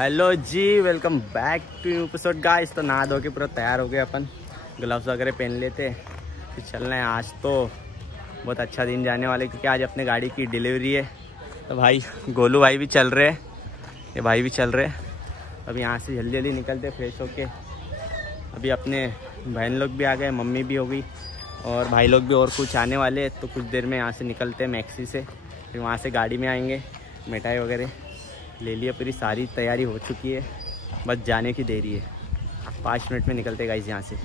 Hello ji, welcome back to new episode guys. तो नहा धो के पूरा तैयार हो गए अपन, ग्लव्स वगैरह पहन लेते, फिर चलना है। आज तो बहुत अच्छा दिन जाने वाले क्योंकि आज अपने गाड़ी की डिलीवरी है। तो भाई गोलू भाई भी चल रहे हैं, ये भाई भी चल रहे हैं। अब यहाँ से जल्दी जल्दी निकलते फ्रेश होके। अभी अपने बहन लोग भी आ गए, मम्मी भी हो गई और भाई लोग भी और कुछ आने वाले हैं। तो कुछ देर में यहाँ से निकलते हैं मैक्सी से, फिर वहाँ से गाड़ी में आएंगे। मिठाई वगैरह ले लिया, पूरी सारी तैयारी हो चुकी है, बस जाने की देरी है। 5 मिनट में निकलते गाइस यहाँ से।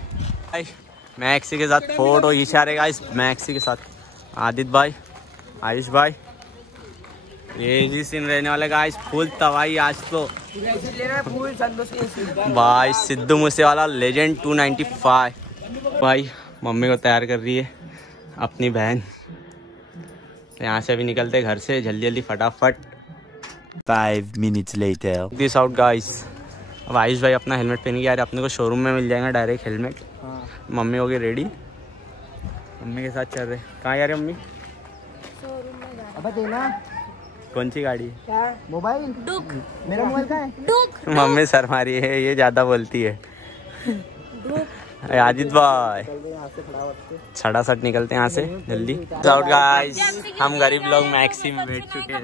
मैक्सी के साथ फोटो खींचा रहे गाइस, मैक्सी के साथ आदित्य भाई, आयुष भाई। ये जी सीन रहने वाले गाइस, फुल तबाही आज तो भाई। सिद्धू मूसेवाला लेजेंड 295 भाई। मम्मी को तैयार कर रही है अपनी बहन। यहाँ से अभी निकलते घर से जल्दी जल्दी फटाफट। 5 minutes later. This out guys. अब आयुष भाई अपना हेलमेट पहन के आ रहे, अपने को शोरूम में मिल जाएगा डायरेक्ट हेलमेट। मम्मी हो गई रेडी, मम्मी के साथ चल रहे। कहाँ जा रहे मम्मी? शोरूम में जा अब देना। कौन सी गाड़ी? क्या? मोबाइल। डुक। मेरा मोबाइल कहाँ है? डुक। मम्मी सर मारी है, ये ज्यादा बोलती है। आदित्य भाई सट निकलते हैं यहाँ से जल्दी। आउट गाइस, हम गरीब लोग मैक्सी में बैठ चुके हैं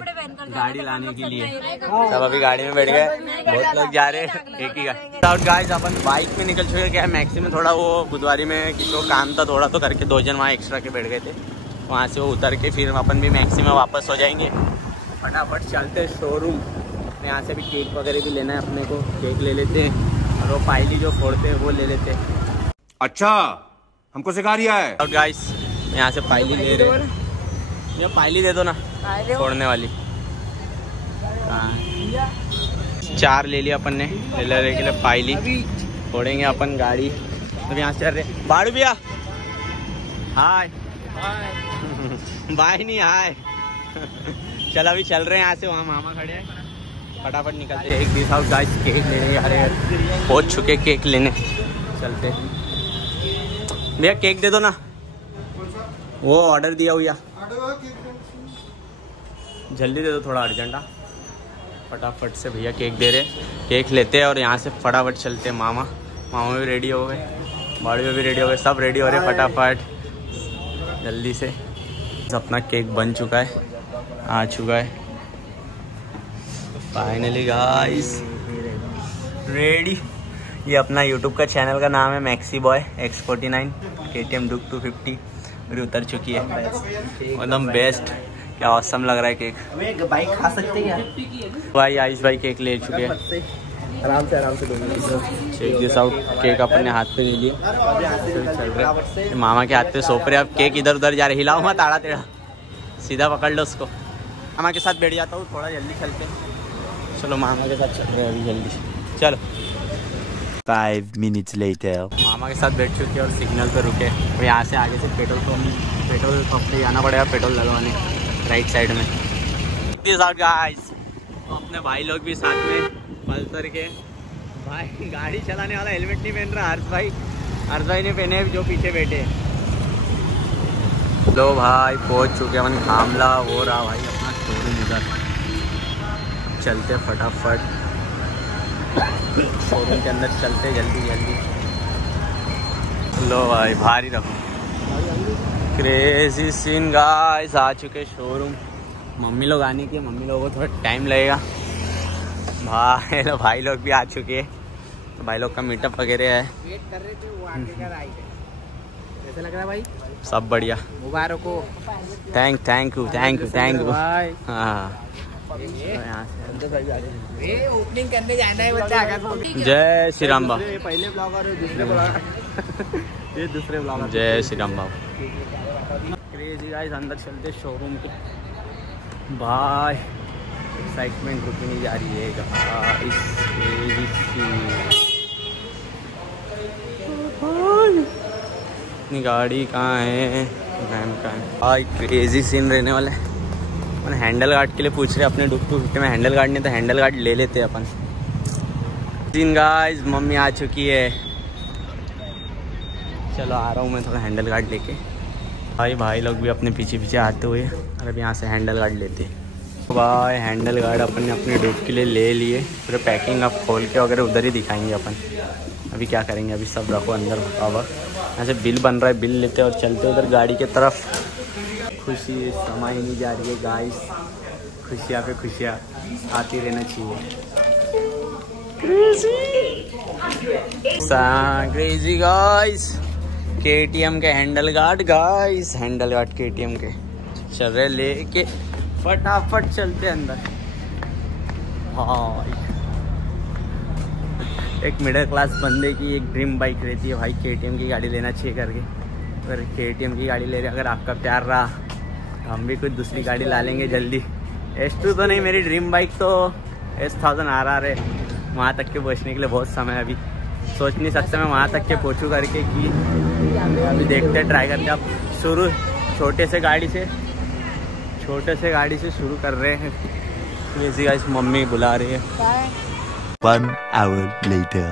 गाड़ी लाने के लिए। सब अभी गाड़ी में बैठ गए, बहुत लोग जा रहे हैं एक ही गाड़ी। आउट गाइस, अपन बाइक में निकल चुके। क्या है मैक्सी में थोड़ा वो बुधवारी में किसी को काम था थोड़ा, तो करके 2 जन वहाँ एक्स्ट्रा के बैठ गए थे। वहाँ से वो उतर के फिर अपन भी मैक्सी में वापस हो जाएंगे। फटाफट चलते शोरूम। यहाँ से भी केक वगैरह भी लेना है अपने को, केक ले लेते हैं और वो पायली जो फोड़ते हैं वो ले लेते हैं। अच्छा, हमको सिखा रिया है। और गाइस यहाँ से पायली ले रहे हैं, ये पायली दे दो ना फोड़ने वाली। 4 ले लिया अपन ने, ले के लिए पायली फोड़ेंगे अपन गाड़ी। तो यहाँ से चल रहे। बाड़ू भैया हाय। बाय नहीं हाय। चल अभी चल रहे हैं यहाँ से, वहाँ मामा खड़े हैं, फटाफट निकलते। एक दिस आउट गाइस, केक लेने जा रहे हैं, पहुँच चुके केक लेने। चलते भैया, केक दे दो ना, वो ऑर्डर दिया हुआ। जल्दी दे दो, थोड़ा अर्जेंट। फटाफट से भैया केक दे रहे, केक लेते हैं और यहाँ से फटाफट चलते हैं। मामा भी रेडी हो गए, बाड़ी में भी रेडी हो गए, सब रेडी हो रहे फटाफट जल्दी से। अपना केक बन चुका है, आ चुका है फाइनली गाइस, रेडी। ये अपना यूट्यूब का चैनल का नाम है मैक्सी बॉय X49 KTM डुक 250 और उतर चुकी है एकदम बेस्ट। क्या ऑसम लग रहा है केक। बाइक खा सकते हैं भाई। आयुष भाई केक ले चुके हैं, आराम से 2 minute. Check this out, cake अपने हाथ पे ले लिए, चल रहे। मामा के हाथ पे सौंप रहे। अब केक इधर उधर जा रहे, हिलाओ मत आड़ा टेढ़ा, सीधा पकड़ लो उसको। मामा के साथ बैठ जाता हूँ, थोड़ा जल्दी चलते। चलो मामा के साथ चल रहे हैं अभी जल्दी, चलो। 5 minutes later. मामा के साथ बैठ चुके और सिग्नल पे रुके। और यहाँ से आगे से पेट्रोल पंप पे जाना पड़ेगा पेट्रोल लगवाने, राइट साइड में। दिस आउट गाइस, तो अपने भाई लोग भी साथ में पल्सर के। भाई गाड़ी चलाने वाला हेलमेट नहीं पहन रहा हर्ष भाई ने पहने जो पीछे बैठे। लो भाई पहुँच चुके अपन खामला, हो रहा भाई अपना शोरूम उधर। चलते फटाफट शोरूम के अंदर चलते जल्दी। लो भाई भारी रखो, क्रेजी सीन गाइस, आ चुके शोरूम। मम्मी लोग आने की, मम्मी लोगों को थोड़ा टाइम लगेगा। भाई लोग भी आ चुके हैं, तो भाई लोग का मीटअप वगैरह है। वेट कर रहे थे, वो आगे का राइट है। कैसा लग रहा है भाई? सब बढ़िया, मुबारक हो। थैंक यू भाई। हाँ ओपनिंग करने जाना है बच्चा। जय श्री राम बाबू। पहले ब्लॉगर है, दूसरे ब्लॉगर ये दूसरे ब्लॉगर। जय श्री राम बाबू। क्रेजी गाइस, अंदर चलते शोरूम के। भाई एक्साइटमेंट रुकी नहीं जा रही है गाइस। इतनी गाड़ी कहाँ है, वैन कहाँ है भाई। क्रेजी सीन रहने वाला है। अपन हैंडल गार्ड के लिए पूछ रहे अपने डुक 250 में हैंडल गार्ड नहीं, तो हैंडल गार्ड ले लेते हैं अपन। दिन गाइस, मम्मी आ चुकी है। चलो आ रहा हूँ मैं थोड़ा हैंडल गार्ड लेके। भाई लोग भी अपने पीछे आते हुए और अब यहाँ से हैंडल गार्ड लेते हैं। भाई हैंडल गार्ड अपन ने अपने डूब के लिए ले लिए, पूरे पैकिंग अब खोल के वगैरह उधर ही दिखाएंगे अपन। अभी क्या करेंगे, अभी सब रखो अंदर पावर। यहाँ से बिल बन रहा है, बिल लेते और चलते उधर गाड़ी के तरफ। खुशी समाई नहीं जा रही है गाइस, खुशियाँ पे खुशियाँ आती रहना चाहिए। क्रेजी गाइस, KTM के handle guard guys, handle guard KTM के चल रहे लेके फटाफट चलते अंदर। भाई एक मिडिल क्लास बंदे की एक ड्रीम बाइक रहती है भाई, KTM की गाड़ी लेना चाहिए करके। अगर KTM की गाड़ी ले रहे, अगर आपका प्यार रहा तो हम भी कुछ दूसरी गाड़ी ला लेंगे जल्दी। S2 तो नहीं, मेरी ड्रीम बाइक तो S1000 RR है। वहाँ तक के पहुँचने के लिए बहुत समय है, अभी सोच नहीं सकता मैं वहाँ तक के पहुँचूँ करके कि अभी देखते ट्राई करते। अब शुरू छोटे से गाड़ी से शुरू कर रहे हैं। वैसे गाइस मम्मी बुला रही है। 1 hour later.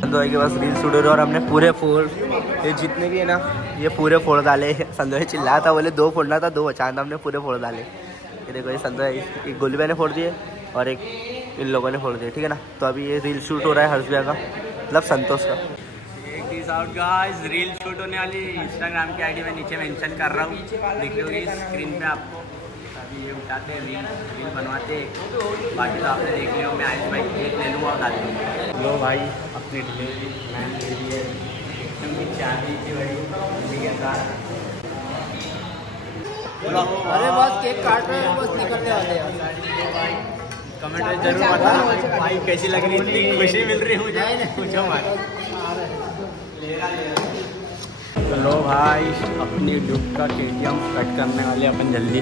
संजय के पास रील शूट हो रहा और हमने पूरे फोड़, ये जितने भी है ना ये पूरे फोड़ डाले। संजय चिल्लाया था, बोले 2 फोड़ना था, 2 बचाना था, हमने पूरे फोड़ डाले। ये देखो, ये संजय, एक गोलू भैया ने फोड़ दिए और एक इन लोगों ने फोड़ दिए, ठीक है ना। तो अभी ये रील शूट हो रहा है हर्ष भैया का, मतलब संतोष का। आउट गाइस, रील शूट होने वाली इंस्टाग्राम की आईडी मैं नीचे मेंशन कर रहा हूँ, दिख रही होगी स्क्रीन पे आपको। अभी ये उठाते हैं रील बनवाते, बाकी तो आपने देख लिया। मैं आयुष भाई एक ले लूँगा और डाल दूँगा। लो भाई अपनी डिलीवरी मैन के लिए क्योंकि चाबी की बड़ी के साथ। अरे बस केक काट रहे हैं, बस निकलने वाले हैं। कमेंट में जरूर बताना भाई कैसी लग रही है, इतनी खुशी मिल रही है मुझे, पूछो मत। लो भाई अपनी ड्यूक का KTM कट करने वाले अपन जल्दी।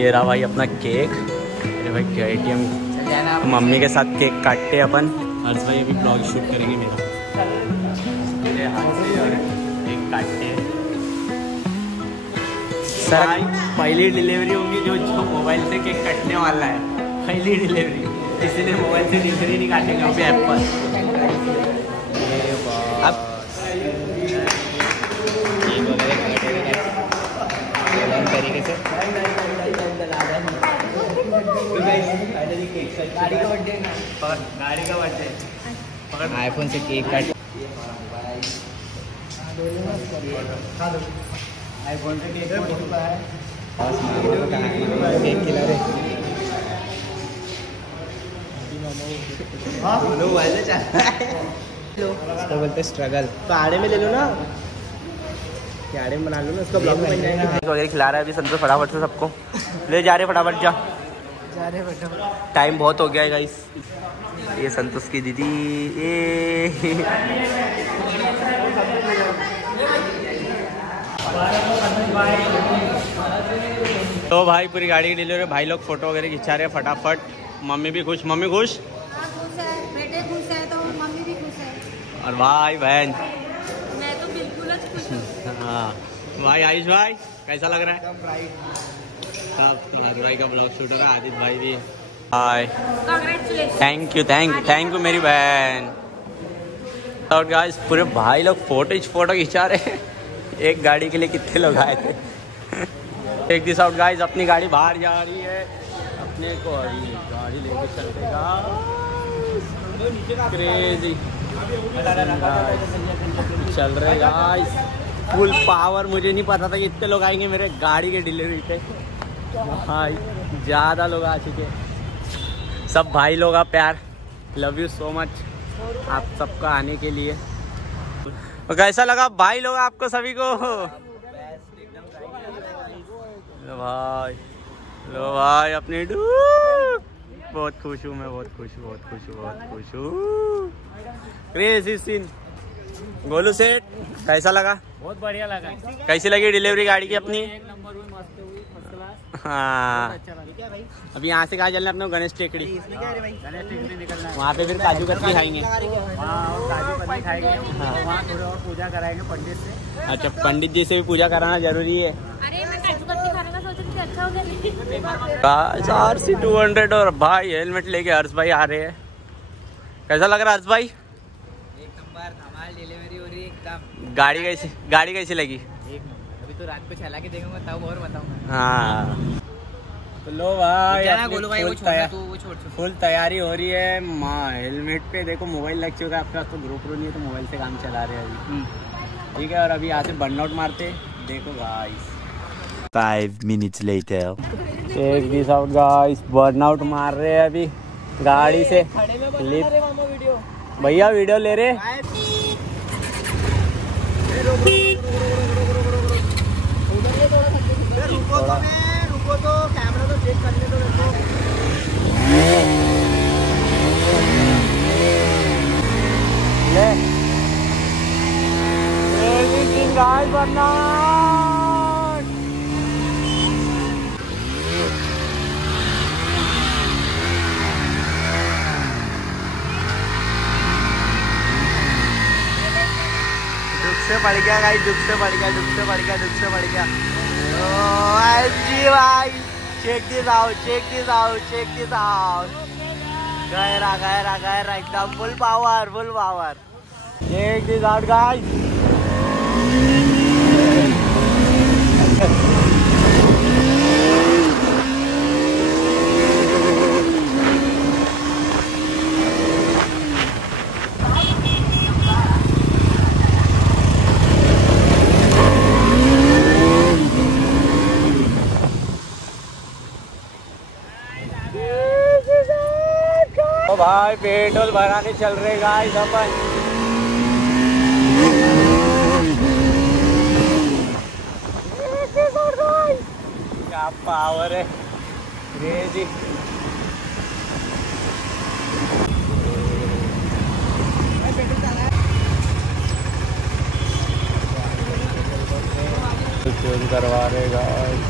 ये रहा भाई अपना केक। अरे भाई KTM मम्मी के साथ केक काटते अपन। हर्ष भाई अभी ब्लॉग शूट करेंगे मेरा, मेरे हाथ से और केक काटते हैं। सर पहली डिलीवरी होगी जो मोबाइल से केक कटने वाला है, पहली डिलीवरी। किसी ने मोबाइल से डिलीवरी नहीं काटेंगे अभी एप्पल। अब तरीके से गाड़ी का बर्थडे आईफोन से केक काट, आईफोन से केक है, केक खिला रहे। उसको बोलते स्ट्रगल। तो आड़े में ले लो ना, आड़े में बना लो ना, उसका ब्लॉग बन जाएगा। वगैरह खिला रहा है अभी संतोष, फटाफट से सबको ले जा रहे, फटाफट जा रहे, फटाफट टाइम बहुत हो गया है गाइस। ये संतोष की दीदी, ये तो भाई पूरी गाड़ी की डिलीवरी, भाई लोग फोटो वगैरह खिंचा रहे हैं फटाफट। मम्मी भी खुश, मम्मी खुश, बेटे खुश है तो मम्मी भी खुश है, और भाई बहन मैं तो बिल्कुल खुश हूँ। हाँ भाई आयुष भाई कैसा लग रहा है? सब तो हर्ष भाई का ब्लॉग शूट हो रहा है, आदित्य भाई भी। हाय, थैंक यू मेरी बहन। और गाइस पूरे भाई लोग फोटो खिंचा रहे हैं। एक गाड़ी के लिए कितने लोग आए थे। टेक दिस आउट गाइस, अपनी गाड़ी बाहर जा रही है, अपने को गाड़ी लेके चलते क्रेजी चल रहे गाइस, फुल पावर। मुझे नहीं पता था कि इतने लोग आएंगे मेरे गाड़ी के डिलीवरी पे। भाई ज़्यादा लोग आ चुके हैं। सब भाई लोग का प्यार, लव यू सो मच आप सबका आने के लिए। तो कैसा लगा भाई लोग आपको सभी को? लो भाई अपनी बहुत खुश हूँ मैं, बहुत खुश हूँ। क्रेजी सीन गोलू सेठ कैसा लगा? बहुत बढ़िया लगा। कैसी लगी डिलीवरी गाड़ी की अपनी? एक नंबर हुई, मस्त हुई, फर्स्ट क्लास। हाँ अच्छा लगा भाई। अभी यहाँ से कहाँ चलना अपने गणेश टेकड़ी? गणेश टेकड़ी निकलना है। वहाँ पे फिर काजू कतली खाएंगे। वहाँ और काजू कतली खाएंगे। वहाँ थोड़ी और पूजा कराएंगे पंडित से। अच्छा पंडित जी से भी पूजा कराना जरूरी है। अरे मैं काजू कतली खाने का सोच रही थी, अच्छा हो गया। RC 200 और भाई हेलमेट लेके हर्ष भाई आ रहे हैं। कैसा लग रहा है हर्ष भाई? एक नंबर, धमाल डिलीवरी हो रही है एकदम। गाड़ी कैसी लगी? एक नंबर। अभी तो रात को चला के देखूंगा तब और बताऊंगा। हाँ तो लो भाई गोलू भाई, वो छोड़ तू, वो छोड़। फुल तैयारी हो रही है। माँ हेलमेट पे देखो मोबाइल लग चुका है आपके पास, तो GoPro नहीं है तो मोबाइल से काम चला रहे हैं अभी। ठीक है और अभी यहाँ से बर्नआउट मारते देखो guys. 5 minutes later. Check this out guys, burnout मार रहे हैं अभी गाड़ी से। भैया वीडियो ले रहे। रुको तो कैमरा तो चेक करने दो मेरे को। Guys burnout. दुख से पड़ गया गाइस, दुख से पड़ गया, दुख से पड़ गया, दुख से पड़ गया। जी भाई check this out, check this out, check this out. गहरा गहरा गहरा एकदम full power, full power. Check this out guys. तो भाई पेट्रोल भराने चल रहे गाइस अपन। क्या पावर है, क्रेजी। फुल करवा रहे गाइस,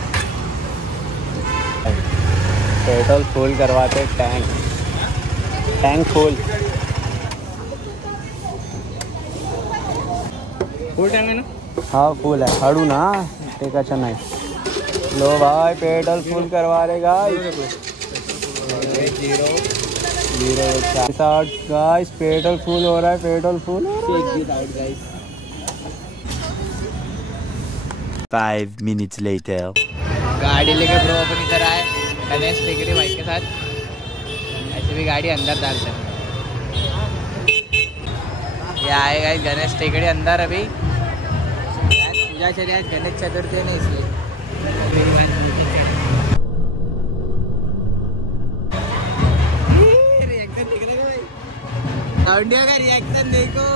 पेट्रोल फुल करवाते, टैंक फुल। फुल टैंक है ना? हाँ फुल है, हड़ू ना एक अच्छा नहीं। लो भाई पेट्रोल फुल करवा रहे गाइस। 0 गाइस, पेट्रोल फुल हो रहा है, पेट्रोल फुल हो रहा है। 5 minutes later. गाड़ी लेके ब्रो अपन इधर आए गणेश टेकड़ी भाई के साथ। ऐसे भी गाड़ी अंदर डालते हैं। ये आएगा गणेश टेकड़ी अंदर। अभी पूजा चली, आज गणेश चतुर्थी है ना इसलिए। रिएक्शन देखो।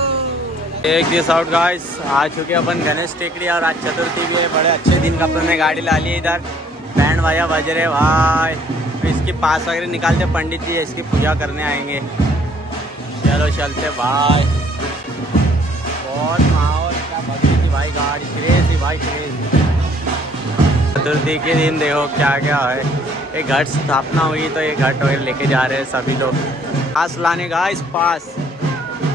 एक दिस आउट गाइस, आ चुके अपन गणेश टेकड़ी और आज चतुर्थी भी है। बड़े अच्छे दिन का अपन ने गाड़ी ला ली इधर। बैंड बाजा बज रहे भाई। इसकी पास वगैरह निकालते, पंडित जी इसकी पूजा करने आएंगे। चलो चलते भाई। बहुत माहौल का भक्ति थी भाई, गाड़ी क्रेजी भाई, क्रेजी। चतुर्थी के दिन देखो क्या क्या है। एक घट स्थापना हुई तो ये घट वगैरह लेके जा रहे हैं सभी लोग। पास लाने गाइस, पास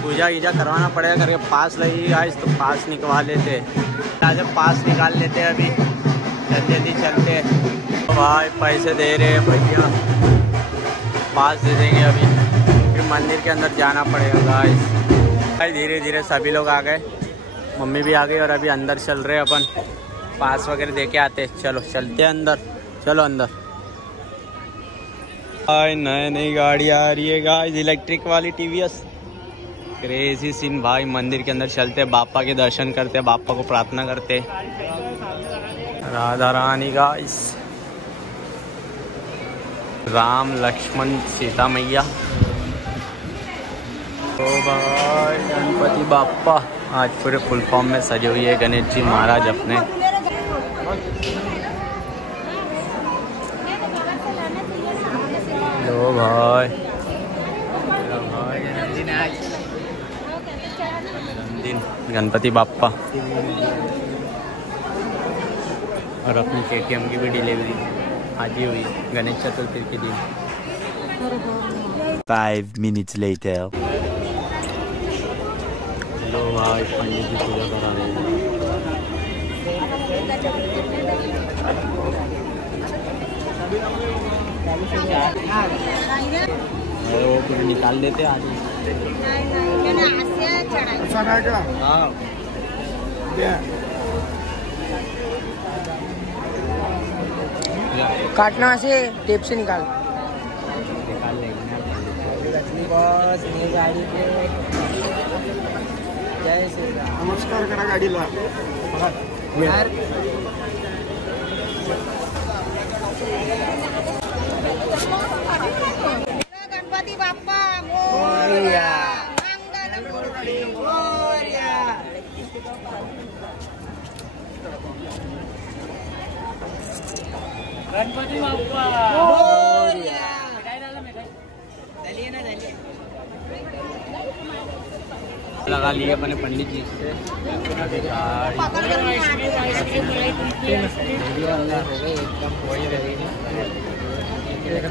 पूजा वीजा करवाना पड़ेगा करके पास लगेगी गाइस, तो पास निकलवा लेते। आज पास निकाल लेते अभी, जल्दी जल्दी चलते। तो भाई पैसे दे रहे हैं भैया, पास दे देंगे अभी, फिर मंदिर के अंदर जाना पड़ेगा गाइस। भाई धीरे धीरे सभी लोग आ गए, मम्मी भी आ गई और अभी अंदर चल रहे अपन, पास वगैरह दे के आते। चलो चलते अंदर, चलो अंदर। भाई नई गाड़ी आ रही है गाइस, इलेक्ट्रिक वाली TVS। क्रेजी सीन भाई। मंदिर के अंदर चलते, बापा के दर्शन करते, बापा को प्रार्थना करते। राधा रानी गाइस, राम लक्ष्मण सीता मैया। तो भाई गणपति बापा आज पूरे फुल फॉर्म में सजे हुई है गणेश जी महाराज अपने। लो भाई दिन गणपति बाप्पा और अपनी KTM की भी डिलीवरी आज ही हुई गणेश चतुर्थी के दिन। 5 minutes later. लो भाई पंडित जी पूजा करा रहे हैं। अरे वो पूरे निकाल देते आज। हाँ काटना से टेप से निकाल लेंगे। बस ये गाड़ी पे जय श्री राम। नमस्कार करा गाडीला यार गणपती बाप्पा मोरया मंगलमूर्ती मोरया। गणपती बाप्पा मोरया। लगा लिए अपने पंडित जी से।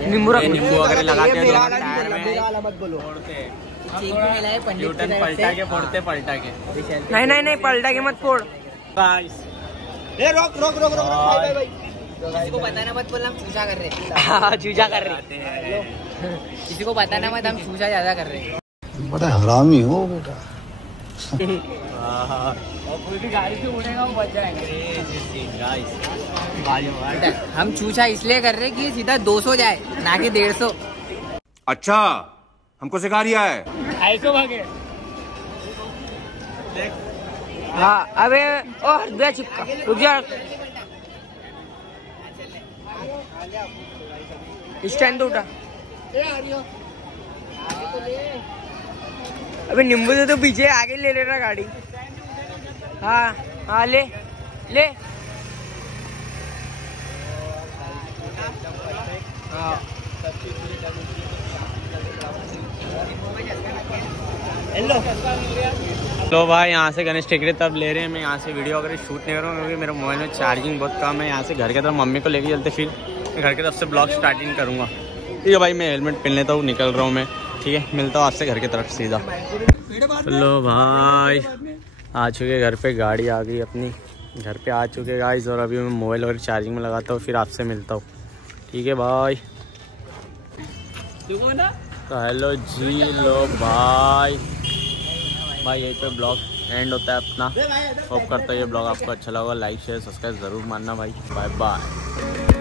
नींबू नींबू वगैरह लगाते हैं टायर में यूटर्न पलटा के फोड़ते पलटा के। नहीं पलटा के मत फोड़। रोक रोक रोक रोक भाई भाई किसी को बताना मत बोलना, हम चूजा कर रहे हैं। चूजा कर रहे किसी को बताना मत, हम चूजा ज्यादा कर रहे हैं। बड़ा हरामी हो बेटा। और कोई भी गाड़ी से उड़ेगा वो बच जाएगा। हम चूचा इसलिए कर रहे हैं कि ये सीधा 200 जाए ना कि 150। अच्छा हमको सिखा रिया है। ऐसे भागे। हाँ अबे ओ हृदय चिपका रुक जा। स्टैंड तो उठा। अबे नींबू से तो पीछे आगे ले रहा गाड़ी। हाँ हाँ ले ले। हाँ तो भाई यहाँ से गणेश टेकरे तब ले रहे हैं। मैं यहाँ से वीडियो वगैरह शूट नहीं कर रहा हूँ क्योंकि मेरे मोबाइल में चार्जिंग बहुत कम है। यहाँ से घर के तरफ मम्मी को लेके चलते, फिर घर की तरफ से ब्लॉग स्टार्टिंग करूँगा। ठीक है भाई, मैं हेलमेट पहन लेता हूँ, निकल रहा हूँ मैं। ठीक है, मिलता हूँ आपसे घर की तरफ सीधा। चलो भाई आ चुके घर पे, गाड़ी आ गई अपनी घर पे आ चुके गाइस। और अभी मैं मोबाइल वगैरह चार्जिंग में लगाता हूँ, फिर आपसे मिलता हूँ। ठीक है भाई। तो हेलो जी, लो भाई यहीं पे ब्लॉग एंड होता है अपना। होप करता है ये ब्लॉग आपको अच्छा लगा। लाइक शेयर सब्सक्राइब ज़रूर मानना भाई। Bye bye.